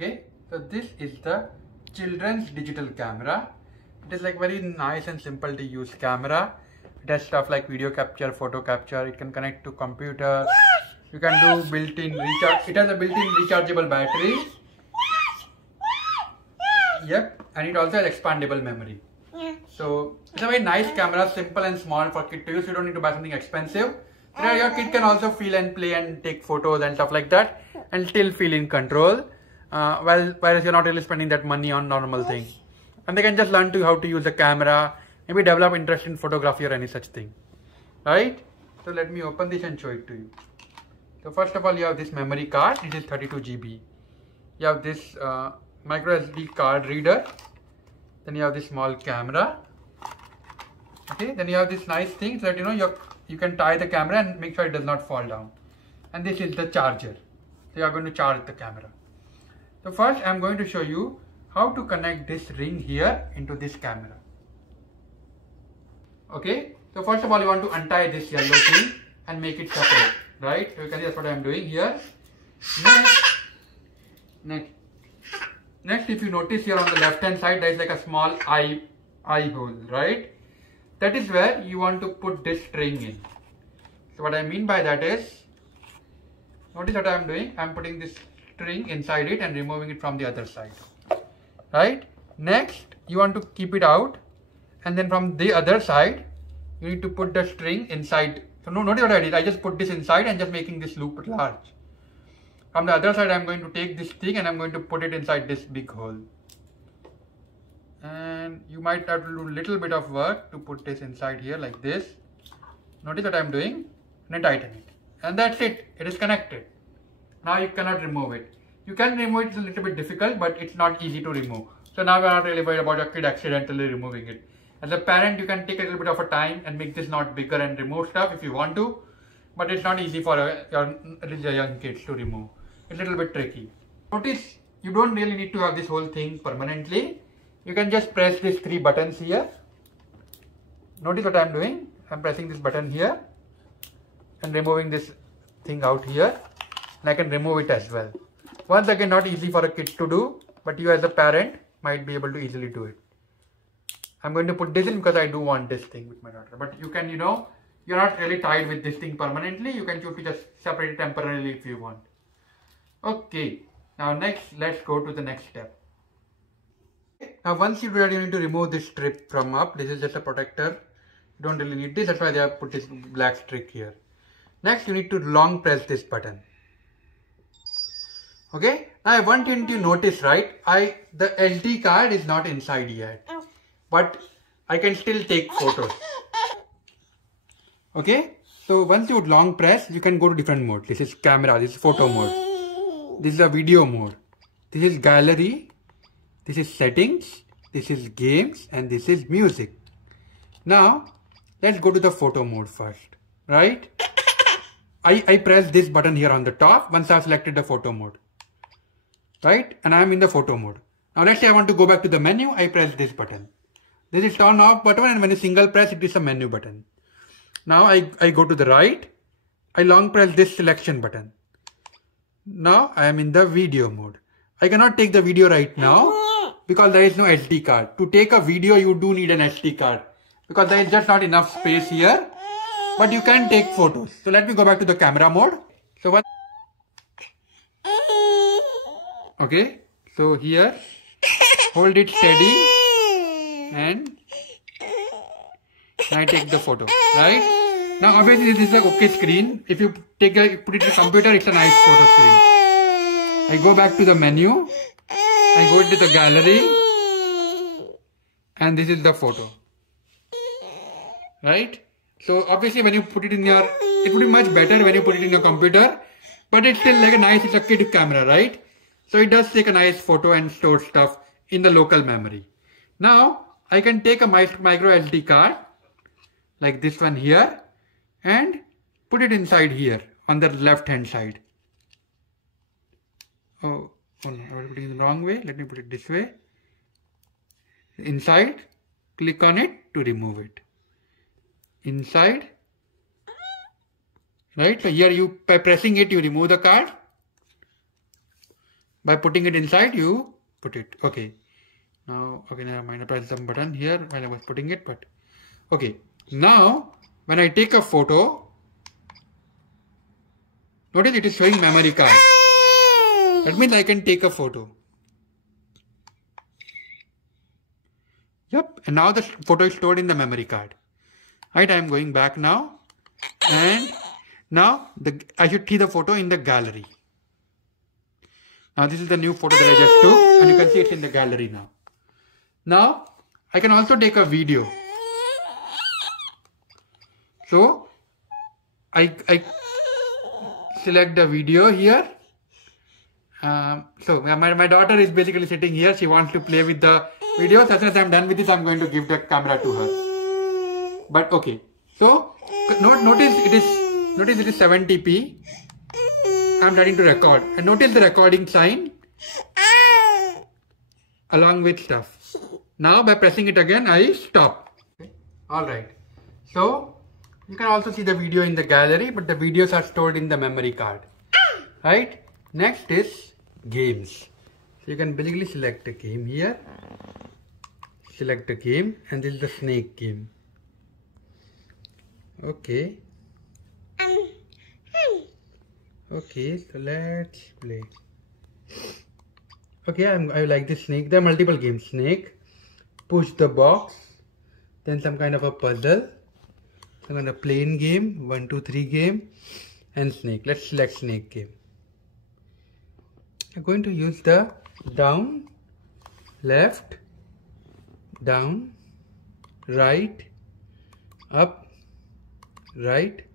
Okay, so this is the children's digital camera. It is like very nice and simple to use camera. It has stuff like video capture, photo capture. It can connect to computer. You can do built-in recharge. It has a built-in rechargeable battery. Yep, and it also has expandable memory. So it's a very nice camera, simple and small for kid to use. You don't need to buy something expensive. So your kid can also feel and play and take photos and stuff like that, and still feel in control. Whereas you're not really spending that money on normal things. And they can just learn how to use the camera, maybe develop interest in photography or any such thing. Right? So let me open this and show it to you. So first of all, you have this memory card. It is 32 GB. You have this micro SD card reader. Then you have this small camera. Okay. Then you have this nice thing so that you can tie the camera and make sure it does not fall down. And this is the charger. So you are going to charge the camera. So first I am going to show you how to connect this ring here into this camera. Okay. So first of all, you want to untie this yellow thing and make it separate. Right. So you can see that's what I am doing here. Next, if you notice here on the left hand side, there is like a small eye hole, right? That is where you want to put this string in. So what I mean by that is, notice what I am doing. I am putting this string inside it and removing it from the other side, right? Next, you want to keep it out, and then from the other side, you need to put the string inside. So notice what I did. I just put this inside and just making this loop large. From the other side, I am going to take this thing and I am going to put it inside this big hole. And you might have to do a little bit of work to put this inside here like this. Notice what I am doing, and then tighten it. And that's it. It is connected. Now you cannot remove it. You can remove it. It's a little bit difficult, but it's not easy to remove. So now we are not really worried about your kid accidentally removing it. As a parent, you can take a little bit of a time and make this knot bigger and remove stuff if you want to. But it's not easy for your young kids to remove. It's a little bit tricky. Notice you don't really need to have this whole thing permanently. You can just press these 3 buttons here. Notice what I am doing. I am pressing this button here and removing this thing out here. And I can remove it as well. Once again, not easy for a kid to do, but you as a parent might be able to easily do it. I'm going to put this in because I do want this thing with my daughter. But you can, you're not really tied with this thing permanently. You can choose to just separate it temporarily if you want. Okay, now next, let's go to the next step. Now once you do that, you need to remove this strip from up. This is just a protector. You don't really need this. That's why they have put this black strip here. Next, you need to long press this button. Okay, now I want you to notice, right? The SD card is not inside yet, but I can still take photos. Okay, so once you long press, you can go to different mode. This is camera, this is photo mode. This is a video mode. This is gallery. This is settings. This is games. And this is music. Now, let's go to the photo mode first. Right? I press this button here on the top once I've selected the photo mode. Right? And I'm in the photo mode. Now, let's say I want to go back to the menu. I press this button. This is turn off button, and when you single press, it is a menu button. Now, I go to the right. I long press this selection button. Now I am in the video mode. I cannot take the video right now because there is no SD card. To take a video, you do need an SD card because there is just not enough space here. But you can take photos. So let me go back to the camera mode. So what? Okay. So here, hold it steady and I take the photo. Right? Now obviously this is an OK screen. If you put it in the computer, it's a nice photo screen. I go back to the menu. I go into the gallery. And this is the photo. Right? So obviously when you put it in it would be much better when you put it in your computer. But it's still like it's a kid camera, right? So it does take a nice photo and store stuff in the local memory. Now I can take a micro SD card like this one here and put it inside here on the left hand side. Oh no, I'm putting it the wrong way. Let me put it this way. Inside, click on it to remove it. Inside. Right, so here by pressing it, you remove the card. By putting it inside, you put it. Okay. Now, okay, never mind. I pressed the button here while I was putting it, but okay. Now, when I take a photo, notice it is showing memory card. That means I can take a photo. Yep, and now the photo is stored in the memory card. Right, I am going back now, and now I should see the photo in the gallery. Now this is the new photo that I just took, and you can see it in the gallery now. Now I can also take a video. So I select the video here. So my daughter is basically sitting here. She wants to play with the video. As soon as I'm done with this, I'm going to give the camera to her. But okay. So notice it is 70p. I'm starting to record, and notice the recording sign along with stuff. Now by pressing it again, I stop. Okay. All right. So you can also see the video in the gallery, but the videos are stored in the memory card. Right? Next is games. So you can basically select a game here. Select a game, and this is the snake game. Okay. Okay, so let's play. Okay, I like this snake. There are multiple games. Snake, push the box, then some kind of a puzzle, some kind of plane game, 1, 2, 3 game, and snake. Let's select snake game. I'm going to use the down, left, down, right, up, right.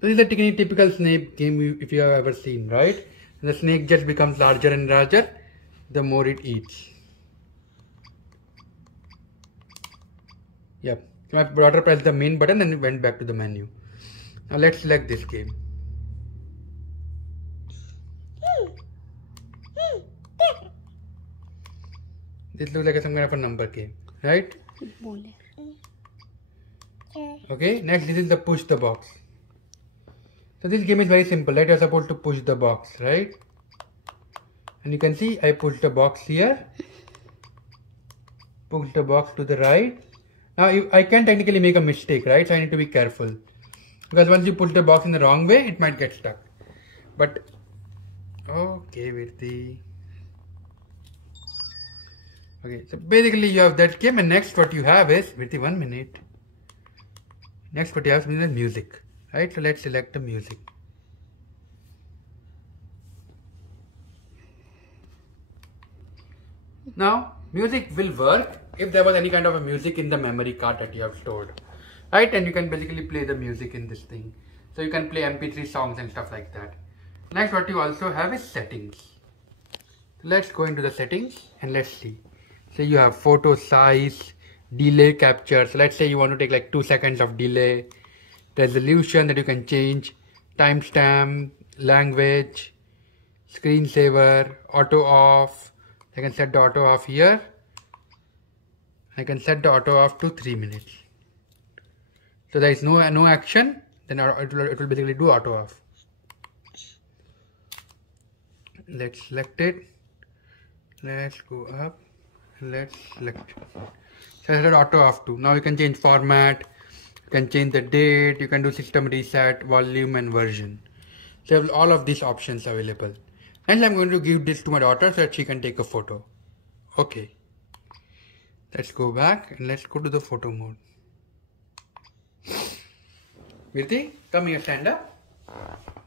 This is a typical snake game if you have ever seen, right? And the snake just becomes larger and larger the more it eats. Yep. So my daughter pressed the main button and went back to the menu. Now let's select this game. This looks like some kind of a number game, right? Okay, next this is the push the box. So this game is very simple, right? You're supposed to push the box, right? And you can see I push the box here. Push the box to the right. Now I can technically make a mistake, right? So I need to be careful. Because once you push the box in the wrong way, it might get stuck. But, okay, Virti. Okay, so basically you have that game, and next what you have is, Virti, 1 minute. Next what you have is the music. Right, so let's select the music. Now, music will work if there was any kind of a music in the memory card that you have stored. Right, and you can basically play the music in this thing. So you can play MP3 songs and stuff like that. Next, what you also have is settings. So let's go into the settings and let's see. So you have photo size, delay capture. So let's say you want to take like 2 seconds of delay. Resolution that you can change, timestamp, language, screensaver, auto off. I can set the auto off here. I can set the auto off to 3 minutes. So there is no action, then it will basically do auto off. Let's select it. Let's go up and let's select it. So I set auto off to. Now you can change format. You can change the date, you can do system reset, volume and version. So you have all of these options available. And I'm going to give this to my daughter so that she can take a photo. Okay. Let's go back and let's go to the photo mode. Virti, come here, stand up.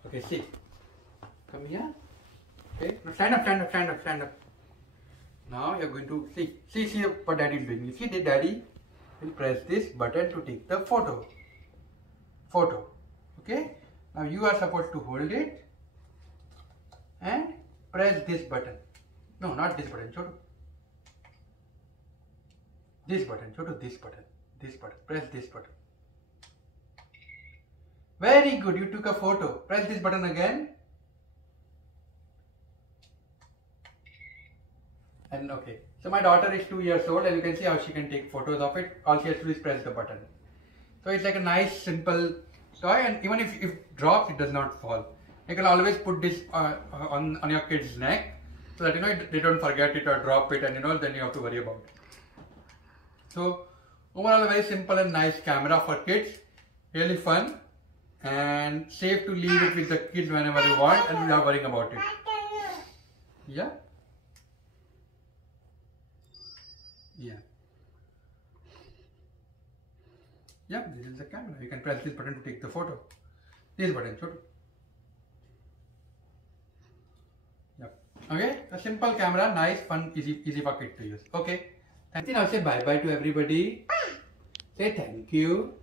Okay, see. Come here. Okay, now stand up, stand up, stand up, stand up. Now you're going to see what daddy is doing. You see the daddy will press this button to take the photo. Okay. Now you are supposed to hold it and press this button. No, not this button. Chotu. This button. Chotu, this button. This button. Press this button. Very good. You took a photo. Press this button again. And okay. So my daughter is 2 years old and you can see how she can take photos of it. All she has to do is press the button. So it's like a nice simple toy, and even if it drops, it does not fall. You can always put this on your kid's neck so that they don't forget it or drop it, and then you have to worry about it. So overall, a very simple and nice camera for kids, really fun and safe to leave it with the kids whenever you want and without worrying about it. Yeah. Yeah, this is the camera. You can press this button to take the photo. This button, photo. Yep. Okay, a simple camera, nice, fun, easy for kids to use. Okay. Now say bye bye to everybody. Say thank you.